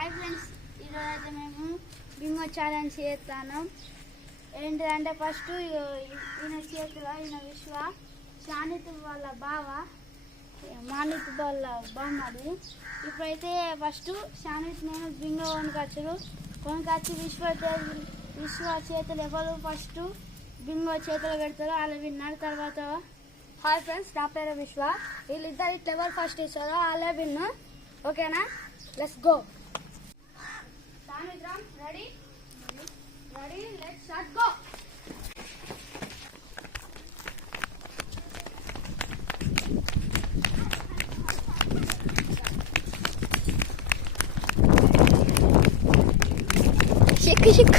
Hi friends, ఈరోజు అయితే మేము బింగో ఛాలెంజ్ చేస్తాను. ఏంటిదంటే ఫస్ట్ ఈయన చేతిలో ఈయన విశ్వ షానిత్ వాళ్ళ బావ మానిత్ వాళ్ళ బామ్మది. ఇప్పుడైతే ఫస్ట్ షానిత్ నేను బింగో కొనుకొచ్చి విశ్వ చేతులు ఎవరు ఫస్ట్ బింగో చేతులు పెడతారో వాళ్ళు విన్నారు. తర్వాత హాయ్ ఫ్రెండ్స్, నా పేరు విశ్వ. వీళ్ళిద్దరు ఇట్లా ఎవరు ఫస్ట్ ఇస్తారో వాళ్ళే విన్ను. ఓకేనా? Let's go. Ready ready let's start go. షిక్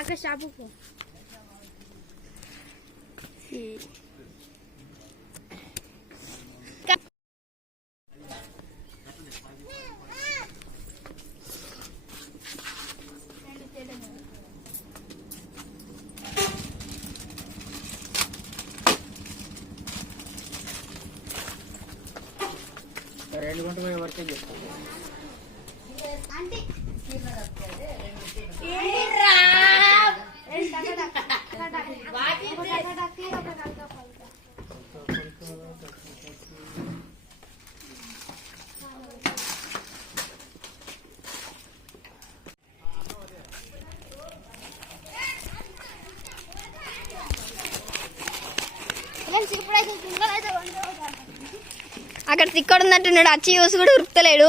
అక్కడ షాపుకు రెండు గంటల వరకే చేస్తాను. అక్కడ తిక్కడు ఉన్నట్టున్నాడు. వచ్చి చూసి కూడా ఉరుకుతలేడు.